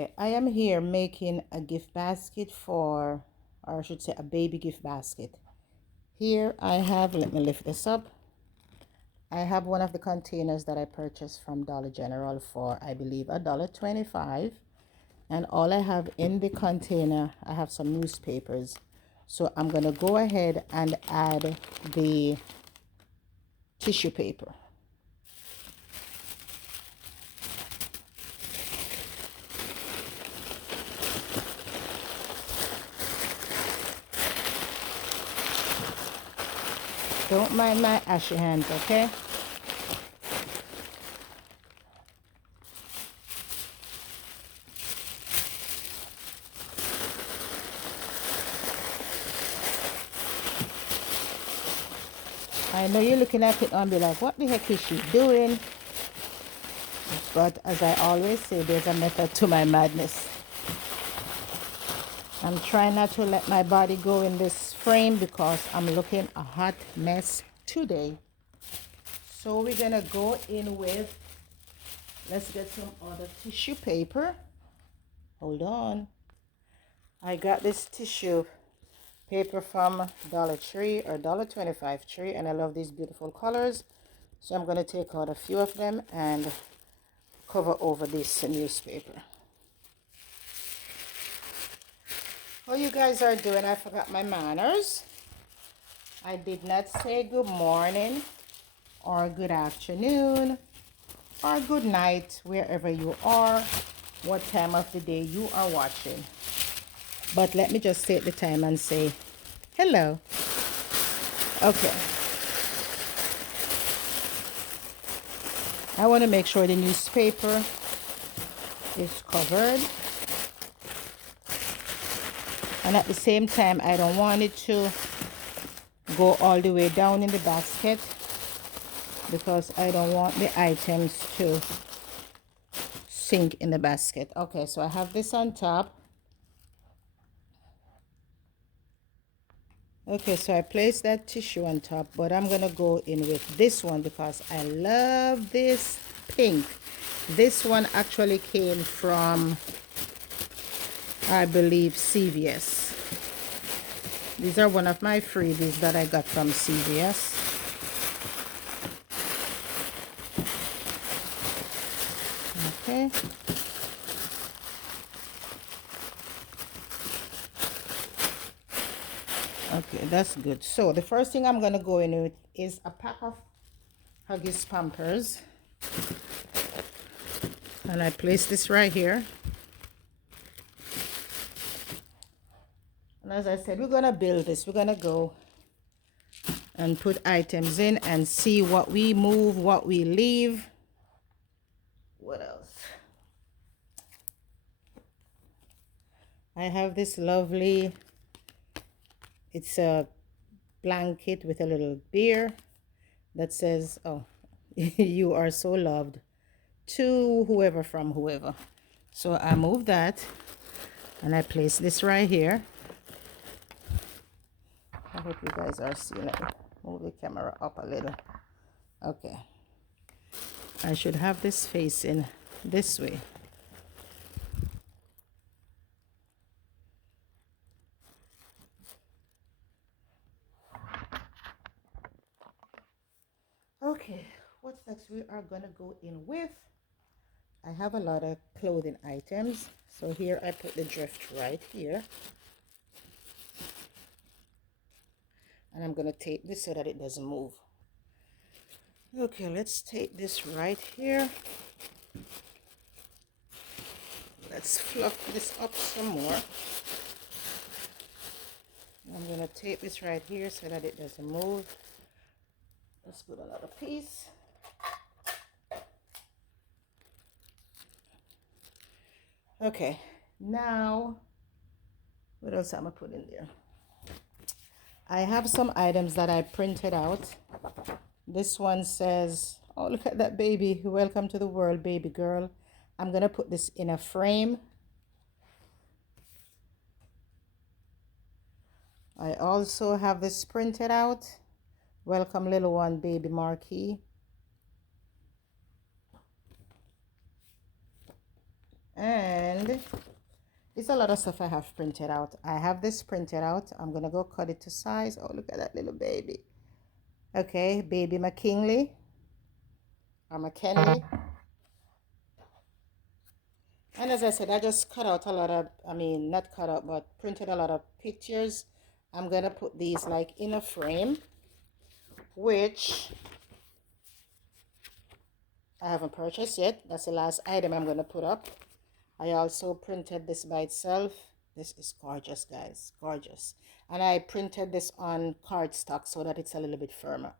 Okay, I am here making a gift basket for, or I should say a baby gift basket. Here I have, let me lift this up. I have one of the containers that I purchased from Dollar General for, I believe, $1.25. And all I have in the container, I have some newspapers. So I'm going to go ahead and add the tissue paper. Don't mind my ashy hands, okay? I know you're looking at it and be like, what the heck is she doing? But as I always say, there's a method to my madness. I'm trying not to let my body go in this frame because I'm looking a hot mess today. So we're gonna go in with, let's get some other tissue paper. Hold on. I got this tissue paper from Dollar Tree or $1.25 Tree, and I love these beautiful colors. So I'm gonna take out a few of them and cover over this newspaper. How you guys are doing? I forgot my manners. I did not say good morning or good afternoon or good night wherever you are, what time of the day you are watching. But let me just take the time and say hello. Okay. I want to make sure the newspaper is covered. And at the same time, I don't want it to go all the way down in the basket because I don't want the items to sink in the basket. Okay, so I have this on top. Okay, so I placed that tissue on top, but I'm gonna go in with this one because I love this pink. This one actually came from, I believe, CVS. These are one of my freebies that I got from CVS. Okay. Okay, that's good. So the first thing I'm going to go in with is a pack of Huggies Pampers. And I place this right here. And as I said, we're going to build this. We're going to go and put items in and see what we move, what we leave. What else? I have this lovely, it's a blanket with a little beer that says, oh, you are so loved, to whoever from whoever. So I move that and I place this right here. I hope you guys are seeing it. Move the camera up a little. Okay. I should have this facing this way. Okay, what's next? We are gonna go in with, I have a lot of clothing items. So here I put the drift right here. And I'm gonna tape this so that it doesn't move. Okay, let's tape this right here. Let's fluff this up some more. I'm gonna tape this right here so that it doesn't move. Let's put another piece. Okay, now what else am I put in there? I have some items that I printed out. This one says, oh, look at that baby. Welcome to the world, baby girl. I'm gonna put this in a frame. I also have this printed out. Welcome, little one, baby marquee. And and it's a lot of stuff I have printed out. I have this printed out. I'm gonna go cut it to size. Oh, look at that little baby. Okay, baby McKinley or McKinley. And as I said, I just cut out a lot of, I mean, not cut out, but printed a lot of pictures. I'm gonna put these like in a frame, which I haven't purchased yet. That's the last item I'm gonna put up. I also printed this by itself. This is gorgeous, guys, gorgeous. And I printed this on cardstock so that it's a little bit firmer.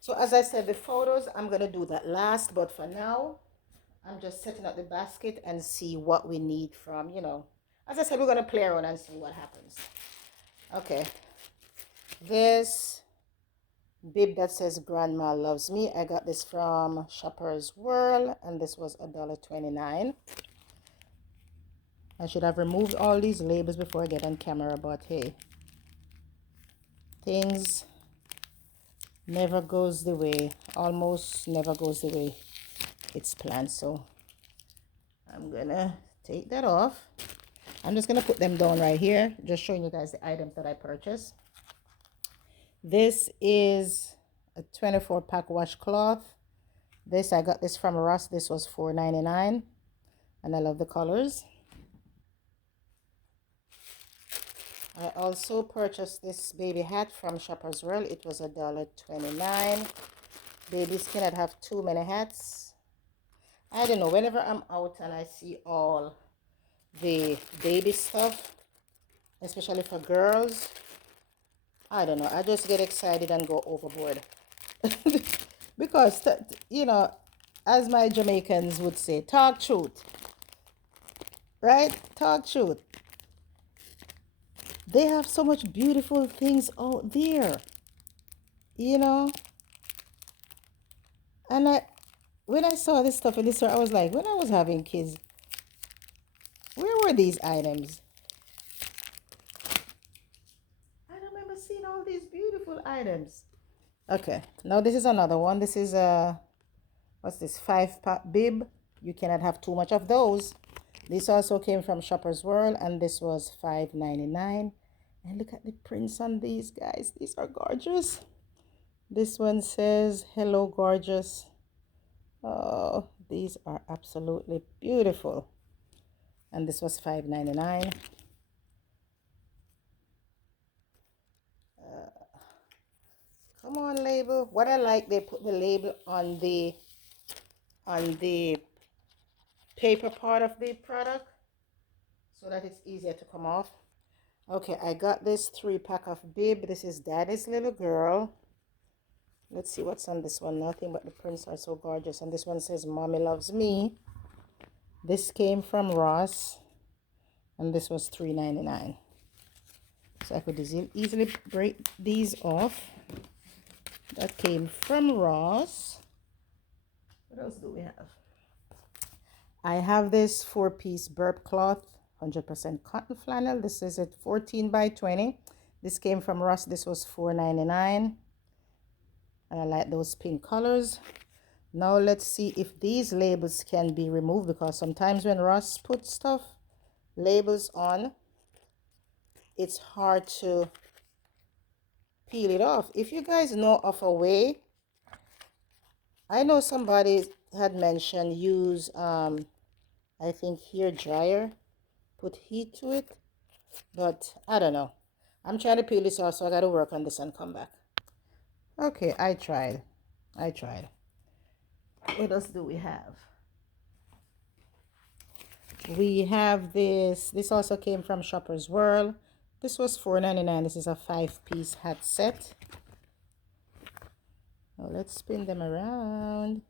So as I said, the photos, I'm going to do that last. But for now, I'm just setting up the basket and see what we need from, you know. As I said, we're going to play around and see what happens. Okay. This bib that says Grandma Loves Me. I got this from Shoppers World. And this was $1.29. I should have removed all these labels before I get on camera. But hey, things never goes the way, almost never goes the way it's planned. So I'm gonna take that off. I'm just gonna put them down right here, just showing you guys the items that I purchased. This is a 24-pack washcloth. This, I got this from Ross. This was $4.99, and I love the colors. I also purchased this baby hat from Shoppers World. It was $1.29. Babies cannot have too many hats. I don't know, whenever I'm out and I see all the baby stuff, especially for girls, I don't know, I just get excited and go overboard. Because, you know, as my Jamaicans would say, talk truth. Right? Talk truth. They have so much beautiful things out there. You know? And when I saw this stuff in the store, I was like, when I was having kids, where were these items? I remember seeing all these beautiful items. Okay, now this is another one. This is a, what's this, 5-pack bib. You cannot have too much of those. This also came from Shoppers World, and this was $5.99. And look at the prints on these, guys. These are gorgeous. This one says, hello, gorgeous. Oh, these are absolutely beautiful. And this was $5.99. Come on, label. What I like, they put the label on the paper part of the product so that it's easier to come off. Okay, I got this 3-pack of bib. This is Daddy's Little Girl. Let's see what's on this one. Nothing, but the prints are so gorgeous. And this one says Mommy Loves Me. This came from Ross, and this was $3.99. So I could easily break these off. That came from Ross. What else do we have? I have this 4-piece burp cloth, 100% cotton flannel. This is at 14 by 20. This came from Ross. This was $4.99. And I like those pink colors. Now let's see if these labels can be removed, because sometimes when Ross puts stuff, labels on, it's hard to peel it off. If you guys know of a way, I know somebody had mentioned use I think hair dryer, put heat to it, but I don't know. I'm trying to peel this off, so I got to work on this and come back. Okay, I tried. What else do we have? We have this also came from Shoppers World. This was $4.99. This is a 5-piece hat set. Now let's spin them around.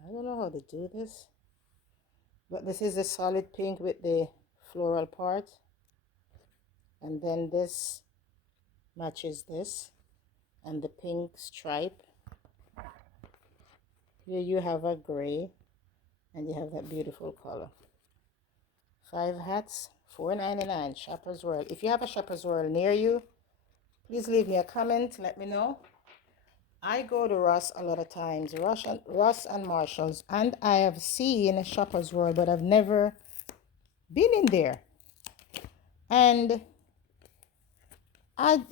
I don't know how to do this, but this is a solid pink with the floral part, and then this matches this and the pink stripe. Here you have a gray, and you have that beautiful color. 5 hats, $4.99, Shoppers World. If you have a Shoppers World near you, please leave me a comment, let me know. I go to Ross a lot of times, Ross and Marshalls, and I have seen Shoppers World, but I've never been in there. And I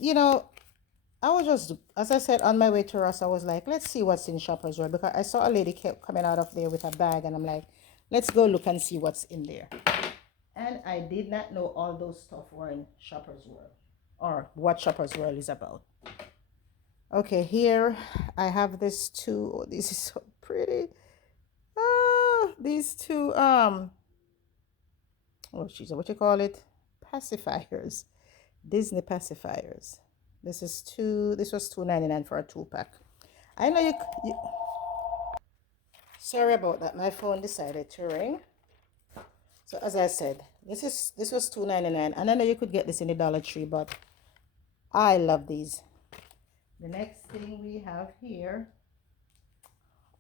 was just, as I said, on my way to Ross, I was like, let's see what's in Shoppers World, because I saw a lady kept coming out of there with a bag, and I'm like, let's go look and see what's in there. And I did not know all those stuff were in Shoppers World, or what Shoppers World is about. Okay, here I have this two. Oh, this is so pretty. These two oh jeez, what you call it? Pacifiers. Disney pacifiers. This was $2.99 for a 2-pack. I know you sorry about that. My phone decided to ring. So as I said, this was $2.99, and I know you could get this in the Dollar Tree, but I love these. The next thing we have here,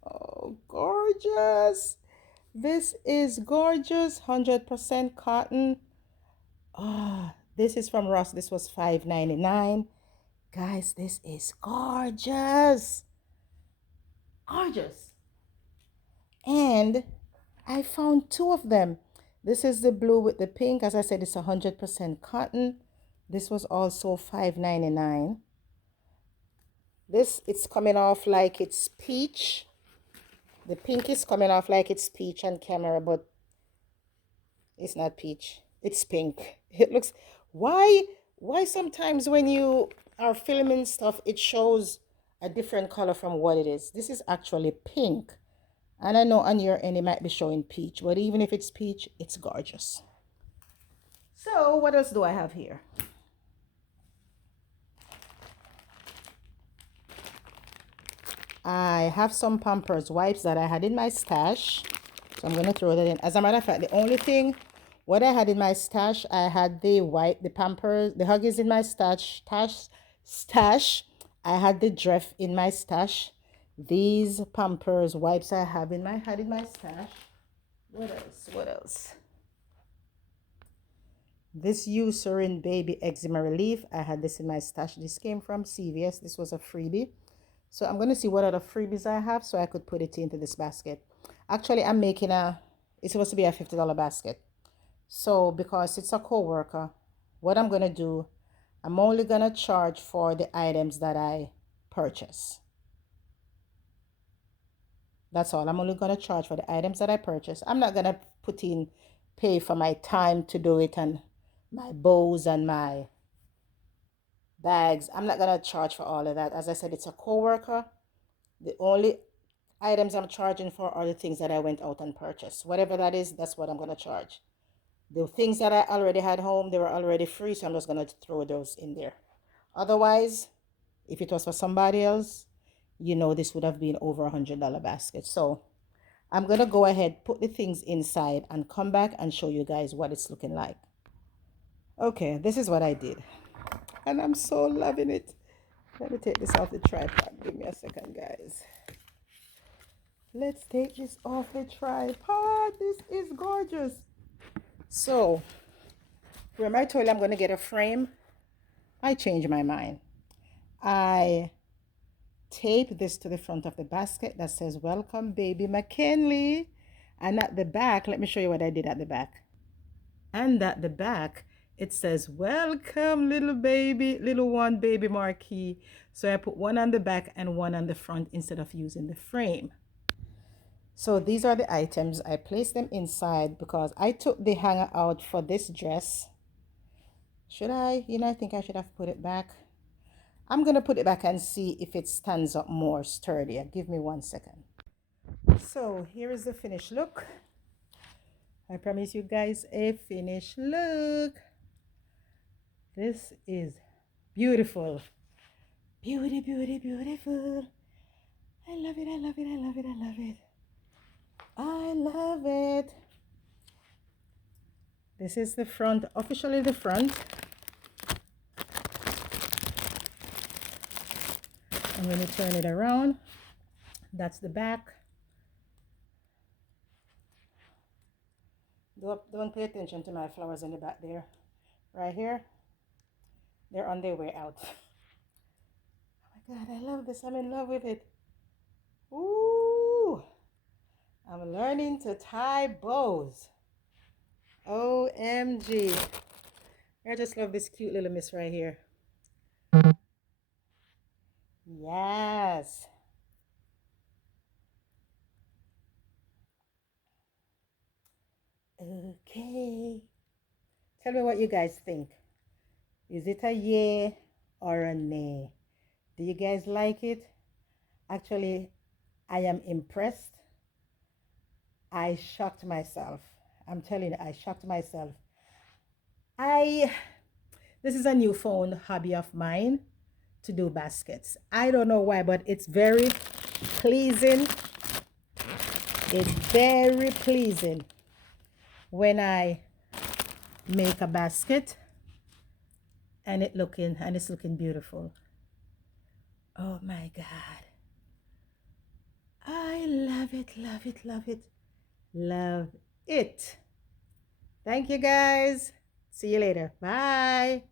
oh, gorgeous. This is gorgeous, 100% cotton. This is from Ross. This was $5.99. Guys, this is gorgeous. Gorgeous. And I found two of them. This is the blue with the pink. As I said, it's 100% cotton. This was also $5.99. This, it's coming off like it's peach. The pink is coming off like it's peach on camera, but it's not peach. It's pink. It looks, why sometimes when you are filming stuff, it shows a different color from what it is. This is actually pink. And I know on your end it might be showing peach, but even if it's peach, it's gorgeous. So what else do I have here? I have some Pampers wipes that I had in my stash. So I'm going to throw that in. As a matter of fact, the only thing, what I had in my stash, I had the Pampers, the Huggies in my stash. I had the Dreft in my stash. These Pampers wipes I had in my stash. What else? This Eucerin Baby Eczema Relief. I had this in my stash. This came from CVS. This was a freebie. So I'm going to see what other freebies I have so I could put it into this basket. Actually, I'm making it's supposed to be a $50 basket. So because it's a co-worker, what I'm going to do, I'm only going to charge for the items that I purchase. That's all. I'm only going to charge for the items that I purchase. I'm not going to pay for my time to do it and my bows and my bags. I'm not going to charge for all of that. As I said, it's a co-worker. The only items I'm charging for are the things that I went out and purchased. Whatever that is, that's what I'm going to charge. The things that I already had home, they were already free, so I'm just going to throw those in there. Otherwise, if it was for somebody else, this would have been over $100 basket. So I'm going to go ahead, put the things inside, and come back and show you guys what it's looking like. Okay, this is what I did. And I'm so loving it. Let me take this off the tripod. Give me a second, guys. Let's take this off the tripod. This is gorgeous. So, remember I told you I'm going to get a frame? I changed my mind. I tape this to the front of the basket that says, "Welcome, baby McKinley." And at the back, let me show you what I did at the back. And at the back, it says, "Welcome, little one, baby Marquis." So I put one on the back and one on the front instead of using the frame. So these are the items. I placed them inside because I took the hanger out for this dress. Should I? I think I should have put it back. I'm going to put it back and see if it stands up more sturdier. Give me 1 second. So here is the finished look. I promise you guys a finished look. This is beautiful. Beauty, beauty, beautiful. I love it, I love it, I love it, I love it. I love it. This is the front, officially the front. I'm going to turn it around. That's the back. Don't pay attention to my flowers in the back there. Right here. They're on their way out. Oh my God, I love this. I'm in love with it. Ooh, I'm learning to tie bows. OMG. I just love this cute little miss right here. Yes. Okay. Tell me what you guys think. Is it a yay or a nay? Do you guys like it? Actually, I am impressed. I shocked myself. I'm telling you, I shocked myself. I This is a newfound hobby of mine to do baskets. I don't know why, but it's very pleasing. It's very pleasing when I make a basket and it's looking beautiful. Oh my God. I love it, love it, love it, love it. Thank you guys. See you later. Bye.